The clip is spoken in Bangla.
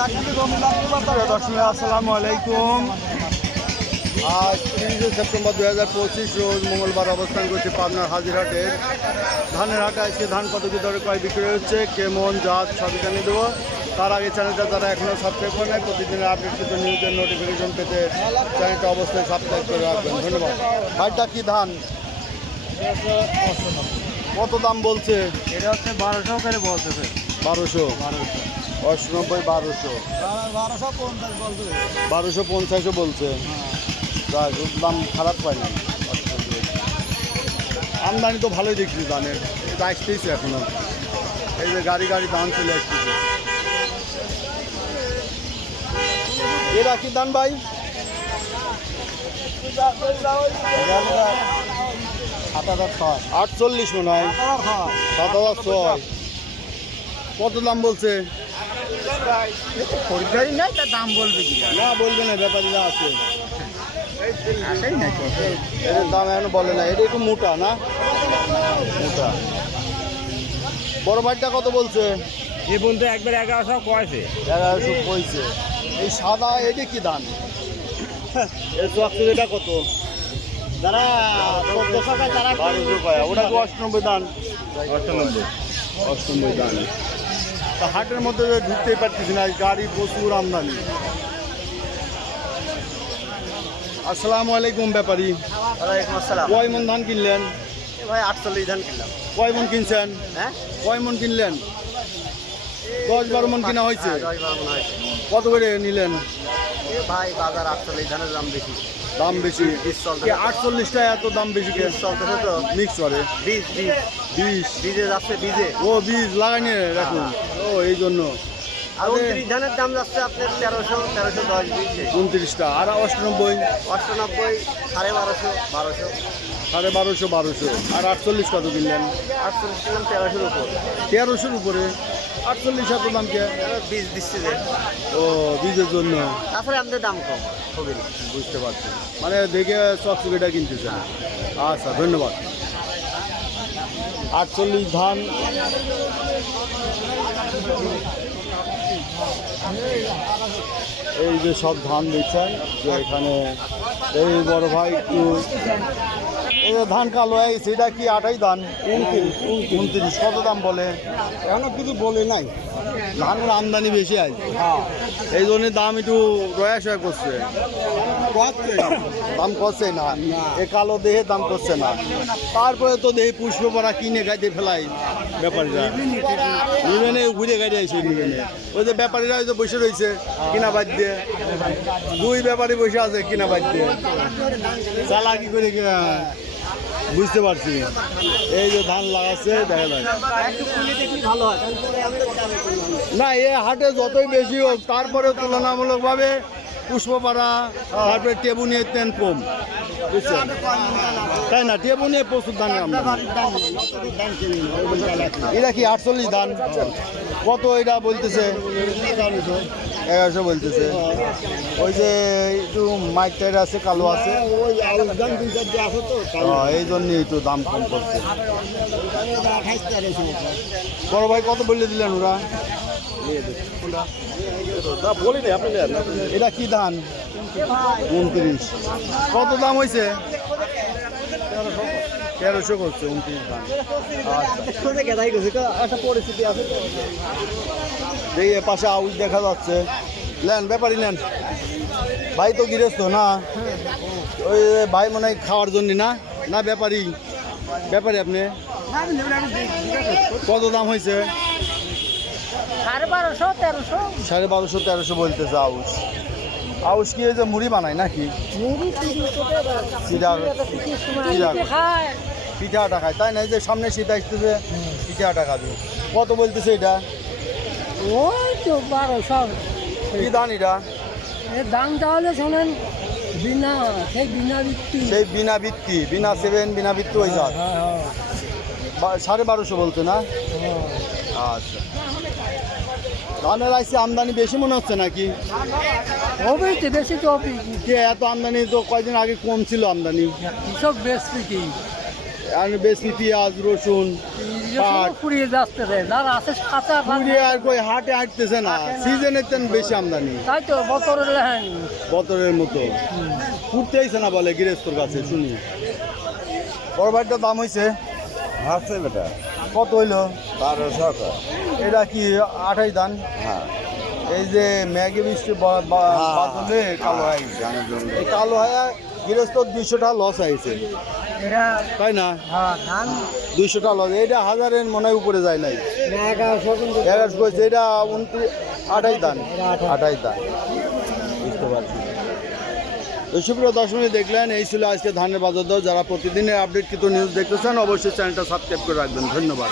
দর্শক আসসালামু আলাইকুম। আজ ৩০ সেপ্টেম্বর 2025 রোজ মঙ্গলবার অবস্থান করছে পাবনার হাজিরহাটের ধানের হাটে। আজকে ধান কত কি দরে ক্রয় বিক্রি হচ্ছে, কেমন জাত সবই জানিয়ে দেবো। তার আগে চ্যানেলটা যারা এখনও সাবস্ক্রাইব করে নেয়, প্রতিদিনের আপডেট নিউজের নোটিফিকেশন পেতে চ্যানেলটা অবশ্যই সাবস্ক্রাইব করে রাখবেন। ধন্যবাদ। ভাইটা কি ধান, কত দাম বলছে? এটা হচ্ছে 1200 করে বলতেছে। 1200, 98, 1200, 1250 বলছে। যাক, দাম খারাপ পাই না। আমদানি তো ভালোই দেখছি ধানের, এটা আসতেইছে এখনো। এই যে গাড়ি ধান চলে আসতেছে। এরা কি ধান ভাই? 48 মনে হয়, 7006। কত দাম বলছে? খরিদ্দারি নাই, তার দাম বলবে কি? না বলবে না, ব্যাপারীরা আছে। এটার দাম এখন বলে না, এটা একটু মোটা না, মোটা। বড় ভাইটা কত বলছে? এ বলতে একবার 1100 কয়েছে। 1100 কইছে। এই সাদা এটা কি ধান? এর চুয়াত্তর, এটা কত? যারা 1400 তারা 1200 কয়া, ওটা কি 98 ধান? 98 ধান। তা হাটের মধ্যে ঢুকতেই পারতেছি না, গাড়ি প্রচুর আমদানি। আসসালামু আলাইকুম ব্যাপারী। ওয়ালাইকুম আসসালাম। কয় মন ধান কিনলেন? ভাই 48 ধান কিনলাম। কয় মন কিনছেন? হ্যাঁ, কয় মন কিনলেন? 10-12 মন কিনা হয়েছে। 10-12 মনে হয়। কত করে নিলেন? এ ভাই বাজার 48 ধানের দাম বেশি। দাম বেশি? 20 চলতেছে। 48টা এত দাম বেশি কে? 20 চলতেছে তো। মিক্স করে বীজ বীজে যাচ্ছে, বীজে। ও বীজ লাগাইনি রাখুন। ও এই জন্য। আর 29 ধানের দাম যাচ্ছে আপনার 1310 বীজে। 29টা। আর 98? 98, 1250, 1200। 1250, আর 48 কত কিনলেন? 48 কিনলাম 1300-র উপর। 1300-র উপরে? 48 এত দাম কে? বীজ দিচ্ছে যে। ও বীজের জন্য। তারপরে আমাদের দাম কম খুবই। বুঝতে পারছি, মানে দেখে চকচকেটা কিনতেছেন। আচ্ছা, ধন্যবাদ। 48 ধান। এই যে সব ধান দেখছেন, যে এখানে এই বড় ভাই একটু এই যে ধান কালো হয়ে গেছে, এটা কি 28 ধান? 29। কত দাম বলে? এখনো কিছু বলে নাই। ধানের আমদানি বেশি আছে, এই জন্য দাম একটু রয়াশয়া করছে। দাম করছে না, এ কালো দেহে দাম করছে না। তারপরে তো দেহে পুষ্প পরা কিনে গাইতে ফেলাই ব্যাপারীরা। নিবেনে ঘুরে গাড়ি আইছে নিবেনে। ওই যে ব্যাপারীরা ওই যে বসে রয়েছে কিনা বাদ দিয়ে, দুই ব্যাপারী বসে আছে কিনা বাদ দিয়ে, চালাকি করে কিনা। বুঝতে পারছি। এই যে ধান লাগাচ্ছে দেখা যায় না, এ হাটে যতই বেশি হোক তারপরে তুলনামূলকভাবে পুষ্পপাড়া, তারপরে টেবুনিয়ে তেন কম, বুঝছেন তাই না? টেবুনিয়ে প্রচুর ধান। এটা কি 48 ধান? কত এটা বলতেছে? 1100 বলতেছে। ওই যে একটু মাইক টাইট আছে, কালো আছে, এই জন্যই একটু দাম কম করছে। বড় ভাই কত বললে দিলেন ওরা? বলি না আপনি। এটা কি ধান? 29। কত দাম হয়েছে? 1300 করছে 29 ধান। দেখি এ পাশে আউশ দেখা যাচ্ছে। নেন ব্যাপারই নেন। ভাই তো গৃহস্থ না? ওই ভাই মনে হয় খাওয়ার জন্য না? না ব্যাপারী? ব্যাপারী আপনি? কত দাম হয়েছে? 1250, 1300 বলতেছে আউশ। আউশ কি ওই যে মুড়ি বানায় নাকি? পিঠা খায় তাই না? এই যে সামনে শীত আসতেছে, পিঠা খাবে। কত বলতেছে এটা? ওই তো 1200। কি ধান এটা? এর দাম তাহলে শোনেন, সেই বিনা বৃত্তি, বিনা 7, বিনা বৃত্তি ওই জাত। 1250 বলছে না? আচ্ছা, ধানের আইসি আমদানি বেশি মনে হচ্ছে নাকি? বেশি তো কে এত আমদানি? তো কয়েকদিন আগে কম ছিল আমদানি। কৃষক বেশি কি আর বেশি পেঁয়াজ, রসুন, পাট ফুরিয়ে যাচ্ছে রে যারা আছে কাঁচা পুড়ে আর কই হাটে হাঁটতেছে না সিজনের তেন বেশি আমদানি তাই তো বছরের লেহেন বতরের মতো ফুটতেইছে না বলে গৃহস্থর কাছে শুনি বড়বাইটার দাম হয়েছে আছে বেটা কত হইলো 1200 এটা কি 28 ধান হ্যাঁ এই যে ম্যাগে বৃষ্টি বাদলে কালো হয় ধানের জন্য এই কালো হয় গৃহস্থ 200 টাকা লস হয়েছে এটা তাই না হ্যাঁ ধান 200 টাকা লস এটা হাজারের মনে হয় উপরে যায় নাই 1100 কিন্তু 1100 কইছে এটা 28 ধান 28 ধান বুঝতে পারছি তো সুপ্রিয় দর্শক দেখলেন এই ছিল আজকে ধানের বাজার দর যারা প্রতিদিনের আপডেট কিন্তু নিউজ দেখতেছেন অবশ্যই চ্যানেলটা সাবস্ক্রাইব করে রাখবেন ধন্যবাদ